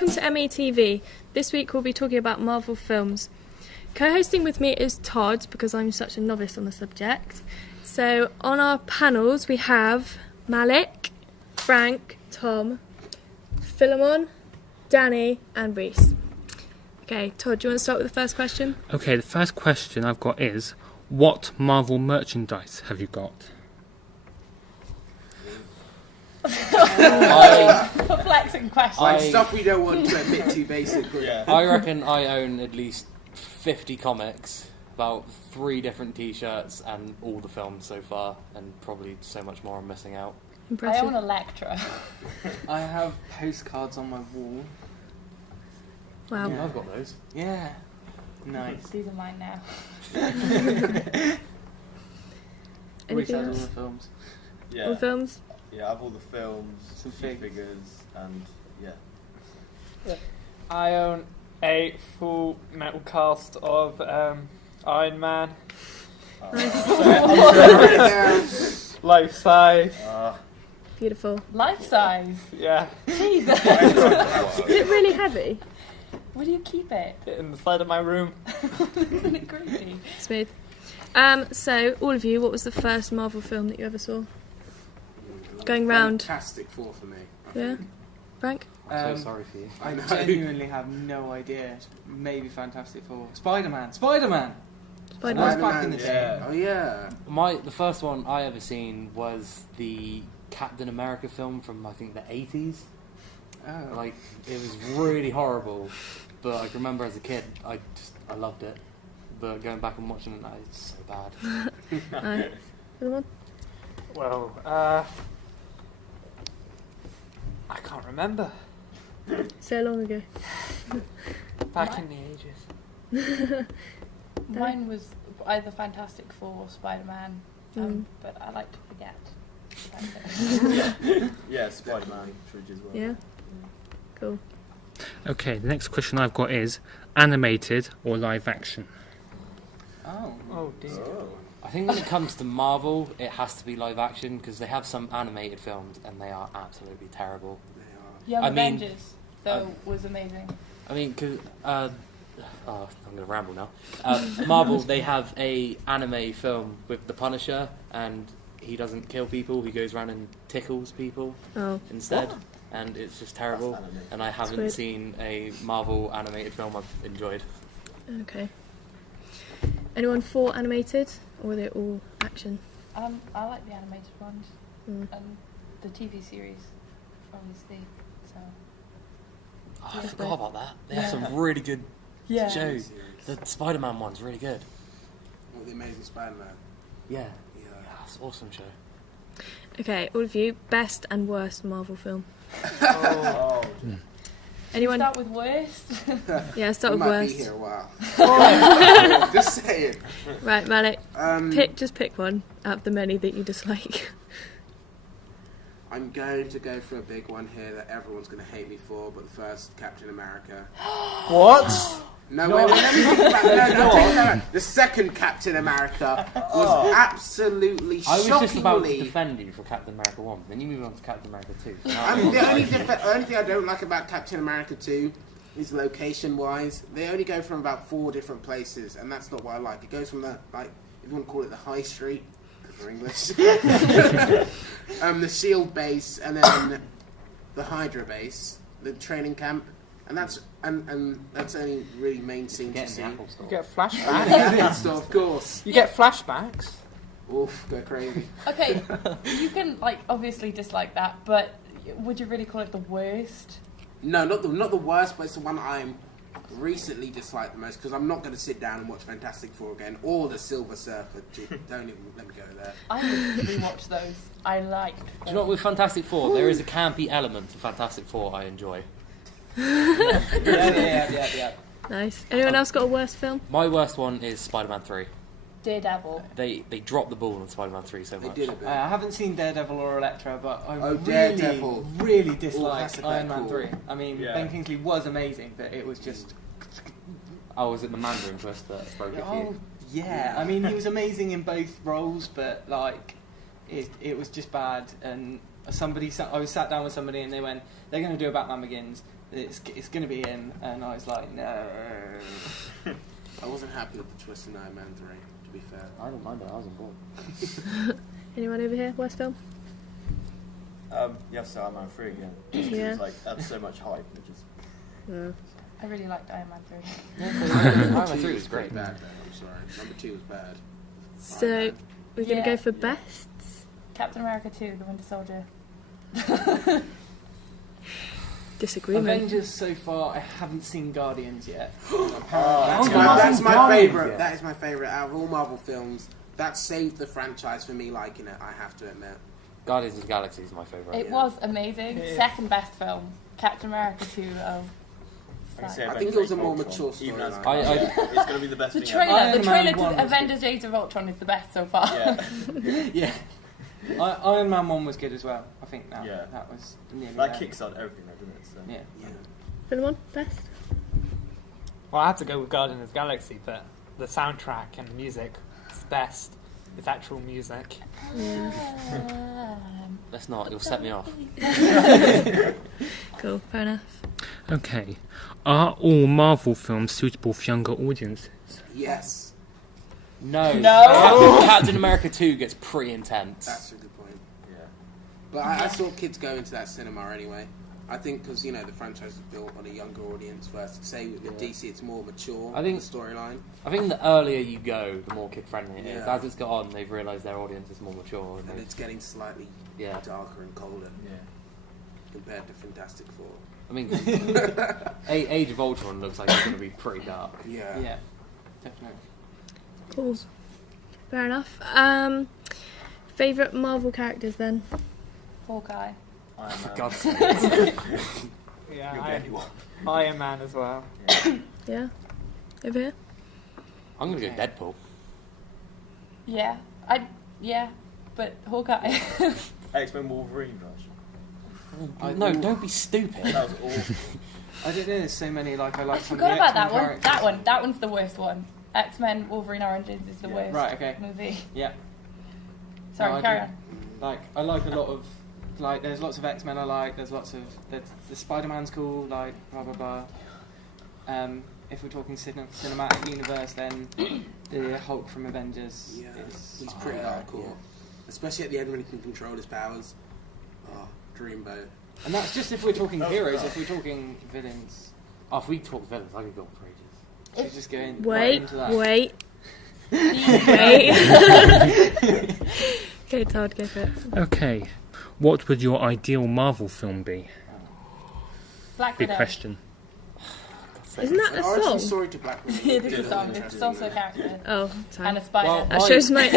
welcome to MATV. This week we'll be talking about Marvel films. Co-hosting with me is Todd, because I'm such a novice on the subject. So on our panels we have Malik, Frank, Tom, Philemon, Dannie and Rees. Okay, Todd, do you want to start with the first question? Okay, the first question I've got is, what Marvel merchandise have you got? Perplexing question. Stuff we don't want to admit to, basically. Yeah. I reckon I own at least 50 comics, about 3 different T-shirts, and all the films so far, and probably so much more I'm missing out. Impressive. I own Electra. I have postcards on my wall. Wow. Yeah, I've got those. Yeah. Nice. These are mine now. Reese Anything has all else? the films. All Yeah. films? Yeah, I have all the films, Some figures, and yeah. I own a full metal cast of Iron Man, life size. Beautiful. Life size. Yeah, Jesus. Is it really heavy? Where do you keep it? in the side of my room. Isn't it creepy? Smooth. So, all of you, what was the first Marvel film that you ever saw? Going round. Fantastic Four for me. Yeah? Frank? I'm so sorry for you. I know. genuinely have no idea. Maybe Fantastic Four. Spider-Man. Spider-Man. Spider-Man. Back in the day. Oh yeah. The first one I ever seen was the Captain America film from, I think, the 80s. Oh. Like, it was really horrible, but I can remember as a kid, I loved it. But going back and watching it now, it's so bad. Aye. Philemon? Well, I can't remember. So long ago. Back in the ages. Mine was either Fantastic Four or Spider-Man, but I like to forget. Yeah, Spider-Man trilogy as well. Yeah? Cool. Okay, the next question I've got is, animated or live action? Oh dear. I think when it comes to Marvel, it has to be live action because they have some animated films and they are absolutely terrible. Young I mean, Avengers, though, was amazing. I mean, because I'm going to ramble now. Marvel, they have a anime film with the Punisher, and he doesn't kill people; he goes around and tickles people instead, and it's just terrible. And I haven't weird. seen a Marvel animated film I've enjoyed. Okay. Anyone for animated? Or were they all action? I like the animated ones and the TV series, obviously. So. Oh, I forgot about that. They have some really good Yeah. shows. The Spider-Man one's really good. Oh, the Amazing Spider-Man. Yeah, Yeah. it's an awesome show. Okay, all of you, best and worst Marvel film. Anyone? Start with worst. Yeah, start We with might worst. be here a while. Just saying. Right, Malik, Um, just pick one out of the many that you dislike. I'm going to go for a big one here that everyone's going to hate me for, but the first Captain America. What? No, wait, let me think about no, take that. The second Captain America was absolutely I was just about to shockingly. defend you for Captain America 1, then you move on to Captain America 2. So now I mean, the only like- thing I don't like about Captain America 2 is location-wise. They only go from about 4 different places, and that's not what I like. It goes from the, like, if you want to call it the High Street, because we're English, the Shield base, and then the Hydra base, the training camp, and that's only really main scene to Getting see. the Apple Store. You get And flashbacks. the Apple Store, of course. You get flashbacks. Oof, go crazy. Okay, you can obviously dislike that, but would you really call it the worst? No, not the worst, but it's the one I'm recently disliked the most because I'm not going to sit down and watch Fantastic Four again or the Silver Surfer. Don't even let me go there. I would rewatch those. I liked. Do you know what, with Fantastic Four, there is a campy element to Fantastic Four I enjoy. Yeah. Nice. Anyone else got a worst film? My worst one is Spider-Man 3. Daredevil. They dropped the ball on Spider-Man 3 so They much. did a bit. I haven't seen Daredevil or Electra, but I Daredevil. really that's disliked a bit Iron Man cool. 3. I mean, Yeah. Ben Kingsley was amazing, but it was just... Oh, was it the Mandarin twist that broke it for Oh, you? yeah. I mean, he was amazing in both roles, but, it was just bad. And I was sat down with somebody and they went, they're going to do a Batman Begins. it's going to be in, and I was like, no. I wasn't happy with the twist in Iron Man 3, to be fair. I don't mind it. I was on board. Anyone over here? Worst film? Yes, Iron Man 3 again. Just 'cause Yeah. it was like, that's so much hype. It just, No. I really liked Iron Man 3. Iron Man 3 2 was pretty great. bad, though. I'm sorry. Number 2 was bad. So Iron we're gonna Yeah. go for bests. Captain America 2, The Winter Soldier. Disagreement. Avengers so far, I haven't seen Guardians yet. That's my favourite. That is my favourite out of all Marvel films. That saved the franchise for me liking it, I have to admit. Guardians of the Galaxy is my favourite. It was amazing. Yeah. Second best film. Captain America 2. Oh, I can say I Avengers think it was a Age of more Ultron, mature even as storyline. it's going to be the best the thing trailer, Iron the Man trailer 1 to was Avengers Age of Ultron is the best so far. ever. Yeah, Yeah. Iron Man 1 was good as well. I think that Yeah. that was nearly that there. kickstarted everything, though, didn't it? So. Yeah. Yeah. Philemon, best? Well, I have to go with Guardians of the Galaxy, but the soundtrack and the music is best. It's actual music. Let's not. You'll set me off. Cool, fair enough. Okay. Are all Marvel films suitable for younger audiences? Yes, No. No. Captain America 2 gets pretty intense. that's a good point. Yeah. But I saw kids go into that cinema anyway. I think because, the franchise is built on a younger audience first. Say with DC, it's more mature, I think- the storyline. I think the earlier you go, the more kid-friendly it is. Yeah. As it's got on, they've realised their audience is more mature. And And it's getting slightly yeah. darker and colder Yeah. compared to Fantastic Four. I mean, Age of Ultron looks like it's going to be pretty dark. Yeah. Yeah. Definitely. Cool. Fair enough. Favourite Marvel characters then? Hawkeye. Iron For Man. God's sake. Yeah, You'll get anyone. Iron Man as well. Yeah. Over here? I'm going to go Deadpool. Yeah. But Hawkeye. X-Men Wolverine, Rush. No, don't be stupid. That was awful. I don't know. There's so many. I I like some forgot of the about that X-Men one. characters. That one. That one's the worst one. X-Men Wolverine Origins is the Yeah. worst Right. Okay. movie. Yeah. Sorry, No, I carry do. on. Like I like a lot of there's lots of X-Men I like. There's lots of the Spider-Man's cool. Like blah blah blah. If we're talking cinematic universe, then the Hulk from Avengers Yeah, is he's pretty hardcore. Especially at the end when he can control his powers. Oh, dreamboat. And that's just if we're talking Oh, heroes. God. If we're talking villains, Oh, if we talk villains, I could go on for ages. so just go in right Wait, into that. wait, wait. Okay, Todd, go for it. Okay. What would your ideal Marvel film be? Black Big Widow. question. Isn't that a Origin song? story to Black Widow. It is a Yeah, song. interesting, It's also a though. character. Oh, sorry. And a spider. Well, That shows my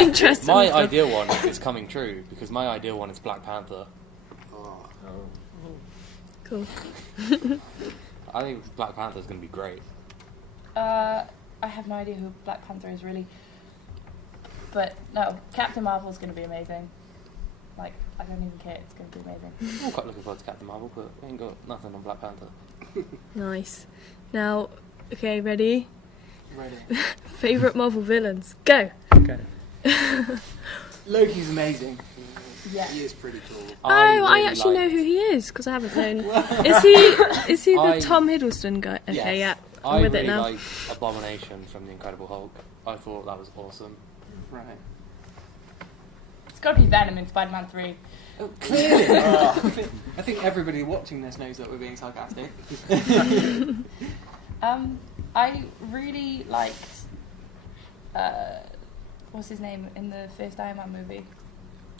interest My in stuff. ideal one is coming true because my ideal one is Black Panther. Oh, Cool. I think Black Panther is going to be great. I have no idea who Black Panther is really. But no, Captain Marvel's going to be amazing. Like, I don't even care. It's going to be amazing. I'm quite looking forward to Captain Marvel, but we ain't got nothing on Black Panther. Nice. Now, okay, ready? Ready. Favourite Marvel villains? Go! Okay. Loki's amazing. Yeah. he is pretty cool. I really actually know liked- who he is because I haven't known. Is he the I- Tom Hiddleston guy? Okay, Yes. yeah. I I'm with really it now. like Abomination from The Incredible Hulk. I thought that was awesome. Right. It's got to be Venom in Spider-Man 3. Clearly. I think everybody watching this knows that we're being sarcastic. I really liked. What's his name in the first Iron Man movie?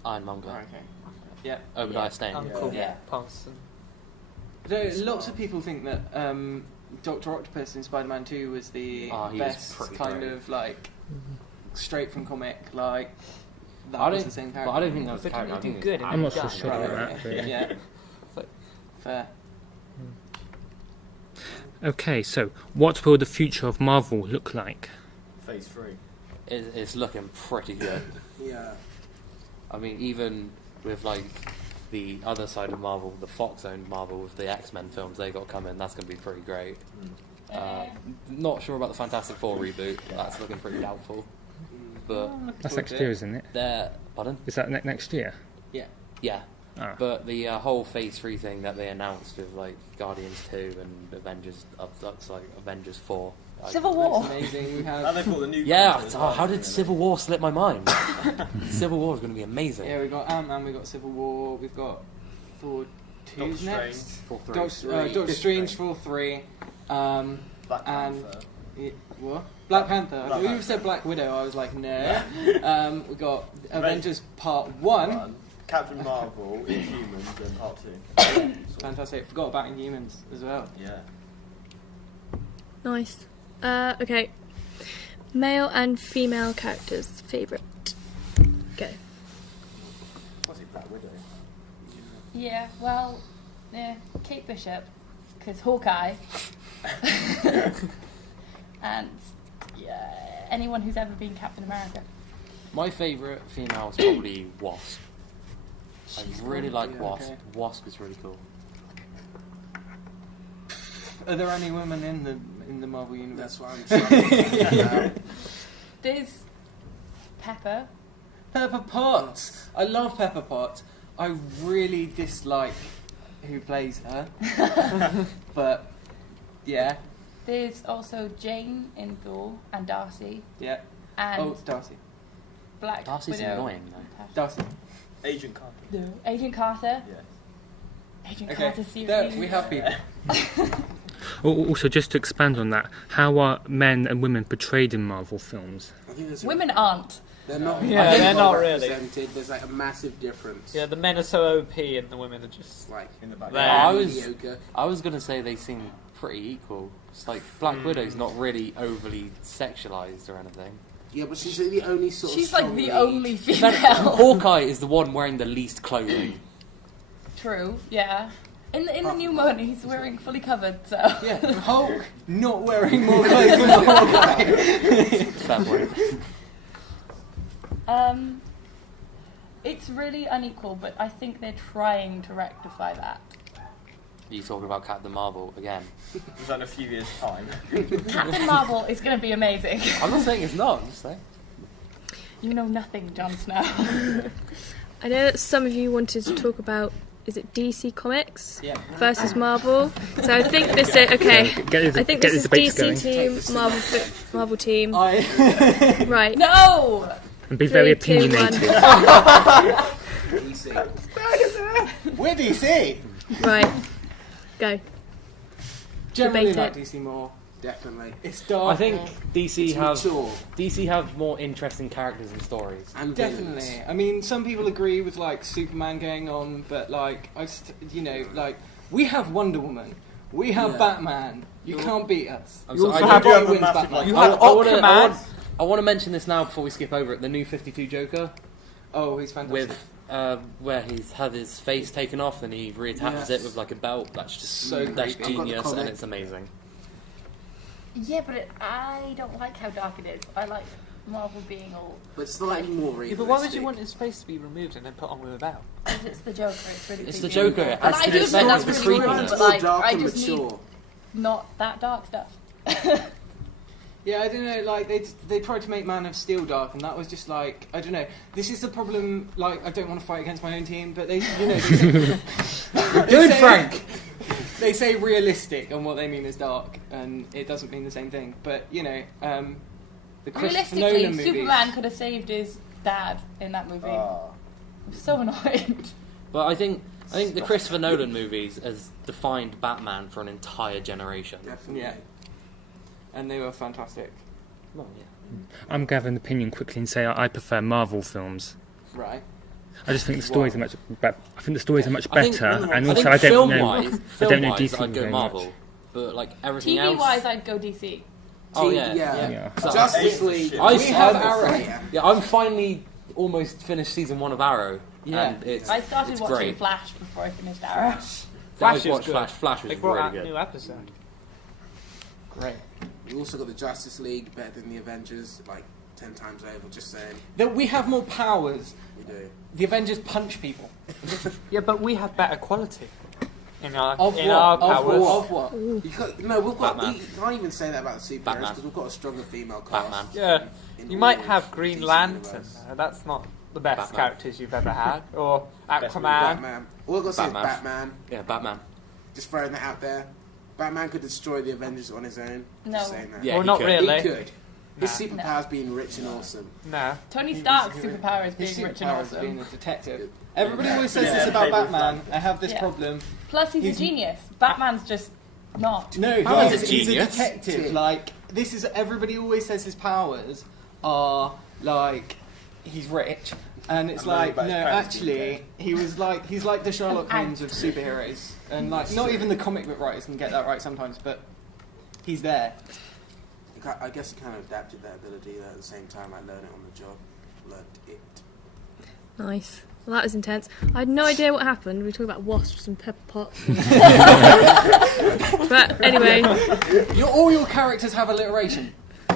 Ironmonger. Right, okay. Yeah. Obadiah Yeah. Stane. Uncle Yeah. Paulson. Lots of people think that Dr. Octopus in Spider-Man 2 was the Oh, he was best pretty kind great. of like straight from comic, like that I was don't, the same but character. I don't think that was the But character. I didn't he think do it's good in I'm not Yeah. so sure Right, about okay. that. Yeah. Fair. Okay, so what will the future of Marvel look like? Phase 3. It's looking pretty good. Yeah. I mean, even with like the other side of Marvel, the Fox-owned Marvel with the X-Men films they got coming, that's going to be pretty great. Not sure about the Fantastic Four reboot. That's looking pretty doubtful. But That's next year, isn't it? they're pardon? Is that next year? Yeah. Ah. But the whole Phase 3 thing that they announced with like Guardians 2 and Avengers up to like Avengers 4. Civil War. Looks amazing. We And have they've got the new. Yeah, content as well, how did haven't they? Civil War slip my mind? Civil War is going to be amazing. we've got Ant-Man, we've got Civil War, we've got Thor 2's Doctor next. Full three. Doctor Strange Thor 3. Black And- Panther. What? Black Panther. I Black thought you Panther. said Black Widow. I was like, no. We got Avengers Part 1. Captain Marvel, Inhumans, and Part 2. Fantastic. Forgot about Inhumans as well. Yeah. Nice. Okay. Male and female characters. Favourite. Go. What's it, Black Widow? Yeah, well, yeah, Kate Bishop, because Hawkeye. And yeah, anyone who's ever been Captain America. My favourite female is probably Wasp. I really like yeah, Wasp. okay. Wasp is really cool. Are there any women in the Marvel universe? That's what I'm trying to figure out. There's Pepper. Pepper Potts. I love Pepper Potts. I really dislike who plays her, but yeah, There's also Jane in Thor and Darcy yeah. and Oh, it's Darcy. Black Darcy's Widow. annoying though. Darcy. Agent Carter. No. Agent Carter. Yeah. Agent Okay, Carter there, series. we have people. Also, just to expand on that, how are men and women portrayed in Marvel films? I think there's Women aren't. they're not. Yeah, I think they're well not really. represented. There's like a massive difference. Yeah, the men are so OP and the women are just. Like In the back. There. I was mediocre. I was gonna say they seem pretty equal. It's like Black Widow's not really overly sexualized or anything. Yeah, but she's the only sort of. She's like strong the lead. only In female. fact, Hawkeye is the one wearing the least clothing. True. Yeah. In the new one, he's wearing fully covered. So. Yeah, Hulk not wearing more clothes than Hawkeye. Fair point. It's really unequal, but I think they're trying to rectify that. Are you talking about Captain Marvel again? Was that in a few years' time? Captain Marvel is going to be amazing. I'm not saying it's not. I'm just saying. You know nothing, Jon Snow. I know that some of you wanted to talk about, is it DC Comics Yeah. versus Marvel? So I think this is, okay. Get I think get this the is debates going. DC team, Marvel team. I Right. No! And be very 3, 2, 1. opinionated. DC. we're DC. Right. Go. Generally Debate like DC more. Definitely. It's dark. I think DC It's mature. have more interesting characters and stories. And Definitely. villains. I mean, some people agree with like Superman going on, but like like we have Wonder Woman, we have Yeah. Batman. You can't beat us. I'm You sorry, also I have- do- You have a wins massive Batman. like. You I- have I wanna- Aquaman. I want to mention this now before we skip over it. The new 52 Joker Oh, he's fantastic. with where he's had his face taken off and he reattaches Yes. it with like a belt. That's just So that's creepy. I've got the genius and comic. it's amazing. Yeah, but I don't like how dark it is. I like Marvel being all... But slightly more Yeah, realistic. but why would you want his face to be removed and then put on with a belt? Because it's the Joker, it's really It's creepy. the Joker. It And adds I to do the think effect that's of the really cool, creepiness. but More like, dark I and just mature. need not that dark stuff. Yeah, I don't know. Like they tried to make Man of Steel dark, and that was just like I don't know. This is the problem. Like I don't want to fight against my own team, but they say, Good, Frank. They say realistic, and what they mean is dark, and it doesn't mean the same thing. But the Christopher Nolan Realistically, movies. Superman could have saved his dad in that movie. Ah. I'm so annoyed. But I think the Christopher Nolan movies has defined Batman for an entire generation. Definitely. Yeah. And they were fantastic. Well, yeah. I'm going to have an opinion quickly and say I prefer Marvel films. Right. I just think the stories are much better. I think the stories are much I think- better, and I also think I don't know. film-wise, I don't know film-wise, DC I'd go very Marvel, much. but like everything TV else. wise, I'd go DC. Oh Team- yeah, yeah. Yeah. So- Justice League. I- We have I- Arrow. Yeah, I'm finally almost finished season 1 of Arrow, Yeah. and it's I started it's watching great. Flash before I finished Arrow. Flash I is watched good. Flash. Flash was They brought really out a good. new episode. Great. You also got the Justice League, better than the Avengers, like 10 times over. Just saying, That we have more powers. we do. The Avengers punch people. Yeah, but we have better quality in our Of in what? our Of powers. what? Of what? You we've got. Batman. You can't even say that about the superheroes Batman. because we've got a stronger female cast. Batman. Yeah, in you all might of have Green DC Lantern. universe. That's not the best Batman. characters you've ever had? Or Best Aquaman? Batman. All I've got to say is Batman. Batman. Yeah, Batman. Just throwing that out there. Batman could destroy the Avengers on his own. No. Just saying that. Yeah, Well, he not could. really. He could. His No. superpowers being rich and awesome. No. Tony Stark's superpower is His being rich and superpower is being awesome. a detective. Everybody always says Yeah, this about Fable's Batman. done. I have this Yeah. problem. Plus, he's a He's- genius. Batman's just not. No, Batman's a he's a genius. detective. Like, this is, everybody always says his powers are like he's rich, and it's And then like, about no, his parents being actually, he's like the Sherlock An Holmes of superheroes, and like not even the comic book writers can get that right sometimes, but he's there. I guess he kind of adapted that ability at the same time, like learning on the job. Learned it. Nice. Well, that was intense. I had no idea what happened. We were talking about wasps and pepper pots. But anyway, All your characters have alliteration.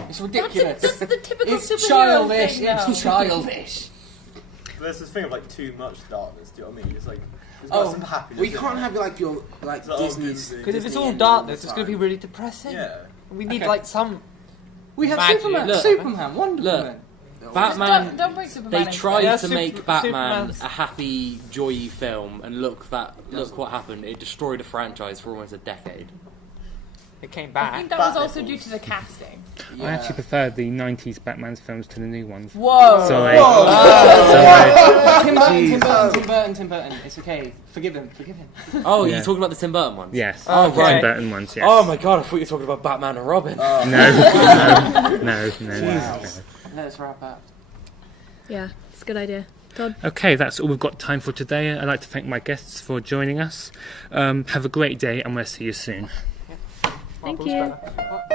It's ridiculous. That's the typical It's superhero childish. thing, though. It's childish. There's this thing of like too much darkness. Do you know what I mean? It's like there's got some happiness. We in can't it. have like your like It's like, oh, Disney's. Disney. Because if it's Disney all ending darkness, the it's going to be time. really depressing. Yeah. We need Okay. like some. We have Magic. Superman, Look. Superman, Wonder Look. Woman. Batman. Don't bring Superman They into tried it. Yeah, to make Batman Superman's- a happy, joy film, and look what happened. It destroyed a franchise for almost a decade. It came I back. think that was Bat also nipples. due to the casting. I actually prefer the 90s Batman's films to the new ones. Whoa! Sorry. Tim Burton. It's okay. Forgive him. Oh, Yeah. you're talking about the Tim Burton ones? Yes. Oh, Tim right. Burton ones, yes. Oh my god, I thought you were talking about Batman and Robin. No. Let's wrap up. yeah, it's a good idea. Todd? Okay, that's all we've got time for today. I'd like to thank my guests for joining us. Have a great day, and we'll see you soon. Thank Marvel's you. better.